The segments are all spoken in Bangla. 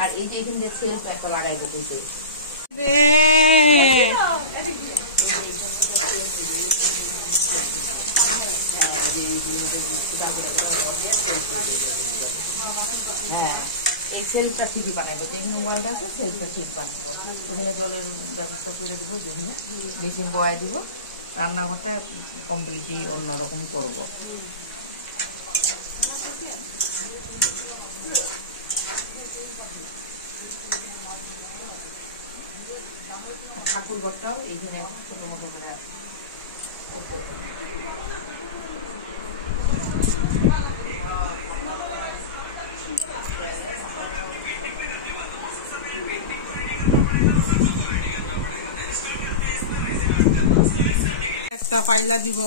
আর এই যে এখান দিয়ে সেলফ একটা লাগাইবো কিন্তু হ্যাঁ এই সেলফটা ঠিকই বানাইবো যেখানে ওয়ালটা আছে সেলফটা ঠিক বানাবো ওখানে জলের ব্যবস্থা করে দেবো যেখানে মেশিন বয়াই দিব রান্নাঘরটা কমপ্লিটলি অন্যরকম করবো ঠাকুর ঘরটাও এইখানে ছোট মতো করে একটা পাইলা দিব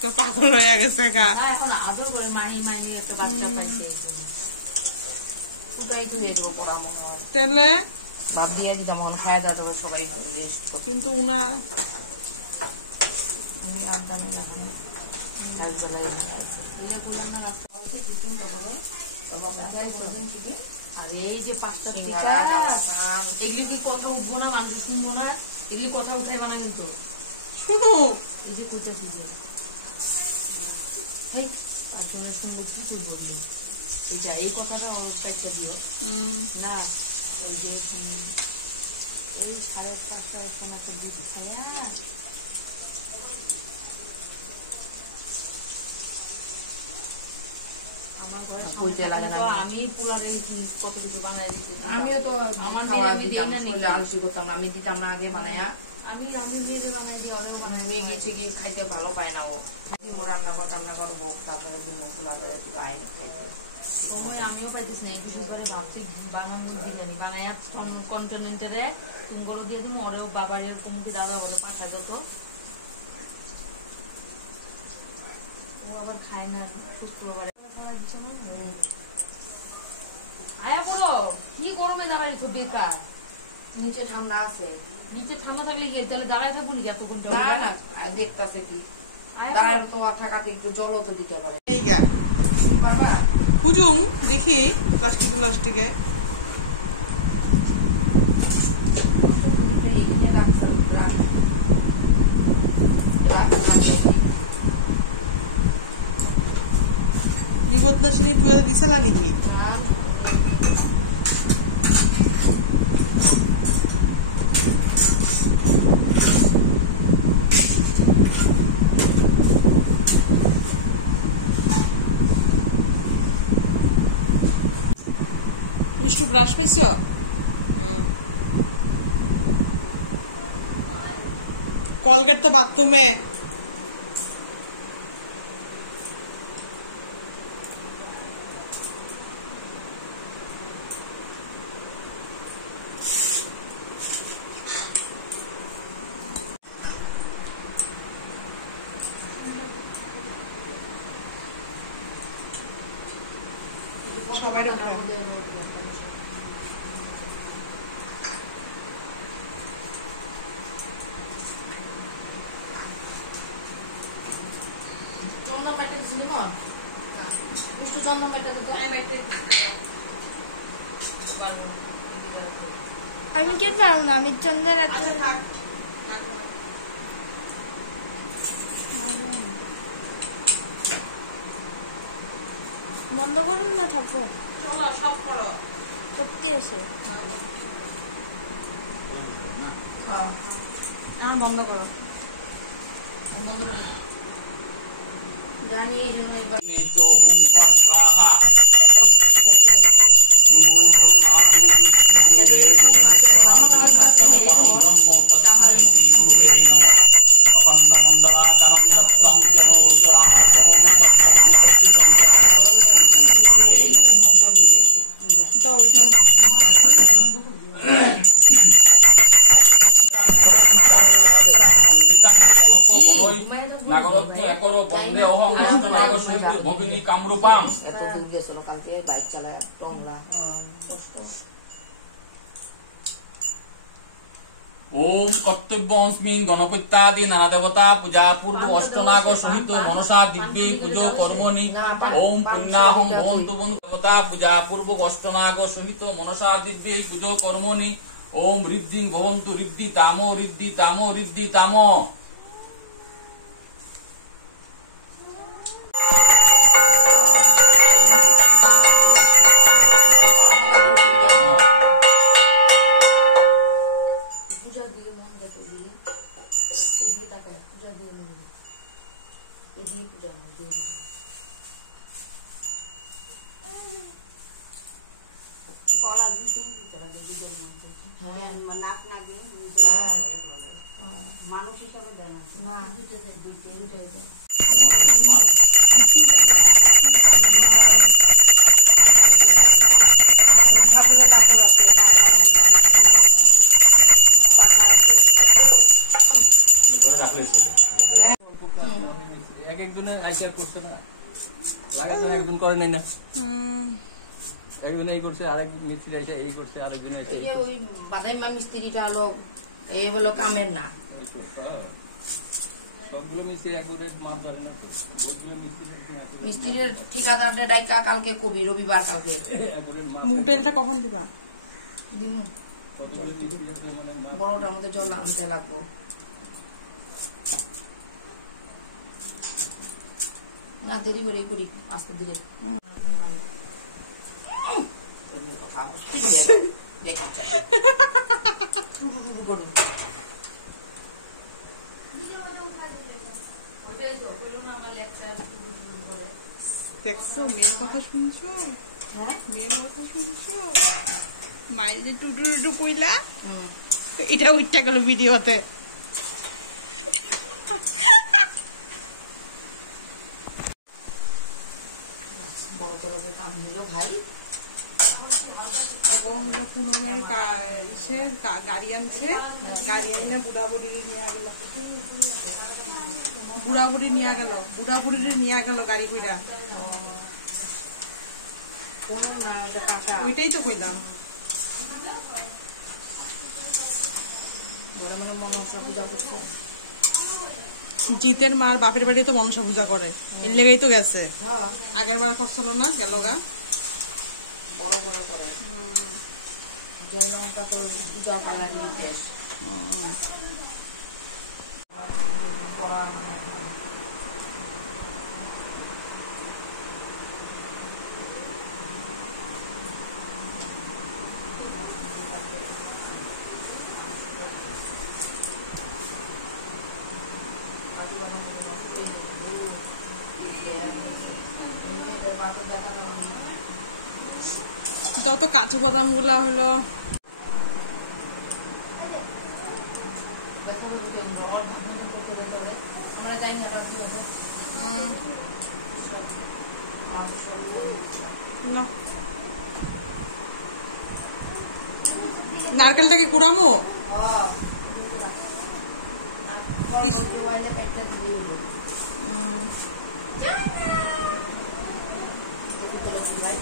তো পাগল হয়ে গেছে এখন আদর করে মানি মানি একটা বাচ্চা পাইছে ওটাই তো দিয়ে দেবো পড়া মনে হয় তাহলে ভাব দিয়ে দিতাম এখন খাওয়া দাওয়া দেবো সবাই রেস্ট করতে কিন্তু উনার আমি আড্ডা নেই এখন একবেলায় ইয়ে করলাম না রাস্তা আর এই যে 5টা টিকা এগুলি কি কথা উঠবো না মানুষ শুনবো না এগুলি কথা উঠাইবা না কিন্তু শুনো এই যে কইতাছি যে এই 5 জনের শুনবো কি তুই বললি এইটা এই কথাটা একটা দিও না এই যে এই 5:30 সময় একটা দুধ খাইয়া আমার ঘরে আমি পোলারের কত কিছু বানাই দিচ্ছি আমিও তো আমার মেয়ে আমি দিই না নিলে আলসি করতাম আমি দিতাম না আগে বানাইয়া আমি মেয়েদের বানাই দিই ওরেও বানাই মেয়ে গেছে কি খাইতে ভালো পায় না ও রান্না করবো তারপরে পোলারের পাই খাইতে সময় আমিও পাইতেছি না বিশেষ করে ভাবছি বানানো বিরিয়ানি বানাইয়া কন্টিনেন্টারে তুমগুলো দিয়ে দিব ওরেও বাবার এরকম কি দাদা বলে পাঠায় যত ও আবার খায় না শুক্রবারে আয়া পড়ো কি গরমে দাঁড়াইছো বেকার নিচে ঠান্ডা আছে নিচে ঠান্ডা থাকলে গিয়ে তাহলে দাঁড়ায় থাকবো নাকি এত ঘন্টা না দেখতেছে কি দাঁড়ায় তো থাকাতে একটু জলও তো দিতে পারে পারবা হুজুম দেখি প্লাস্টিকে নিবদ্ধশ্রী দিছে না নাকি ব্রাশ পেয়েছ কলগেট তো বাথরুমে সবাই আমি কি পারবো না আমি চন্দন বন্ধ করুন না থাকো সত্যি আছে আমার বন্ধ করো জানি এই জন্য এত দূর গেছিল কালকে বাইক চালায় টংলা কষ্ট ওম কর্তব্য অস্মিন গণপত্যাদি নানা দেবতা পূজা পূর্ব অষ্টনাগ সহিত মনসা দিব্যে পুজো কর্মণি ওম পুণ্যাহং ভবন্তু বন্ধু দেবতা পূজা পূর্ব অষ্টনাগ সহিত মনসা দিব্যে পুজো কর্মণি ওম ঋদ্ধিং ভবন্তু ঋদ্ধি তামো ঋদ্ধি তামো ঋদ্ধি তামো। মানুষ হিসাবে দেয় না ঠাকুরের কাপড় আছে এক একজনের আইচার করছে না, লাগাইছে একজন করে নাই না, একজন এই করছে, আরেক মিস্ত্রি এসে এই করছে, আরেকজন এসে ওই বাদাইমা মিস্ত্রিটা হলো এই হলো কামের না, সবগুলো মিস্ত্রি একবারে মাপ ধরে না তো, বহুতগুলো মিস্ত্রির ঠিকাদারটা ডাইকা কালকে কবি রবিবার কালকে একবারে মাপ। মুটেলটা কখন দিবা? কতগুলো মিস্ত্রি আছে মানে মাপ বড়টার মধ্যে জল আনতে লাগবো। না দেরি করে করি আস্তে ধীরে দেখছো মেয়ের কথা শুনছো? মেয়ের কথা শুনছো? মায়ের যে টুটু টুটু কইলা এটা উঠটা গেল ভিডিওতে। গাড়ি আনছে, গাড়ি আইনা বুড়াবুড়ি নিয়ে গেল গাড়ি কইরা। ওইটাই তো কইলাম। জিতের মার বাপের বাড়ি তো মনসা পূজা করে, এর লেগেই তো গেছে। আগের বার করছিল না, গেল গা বড় বড় করে জনটা তো পূজা পালা নির্দেশ পড়া মানে যত কাজু বাদাম গুলা হলো আমরা যাই না নারকেলটাকে কুড়ামো। ভাই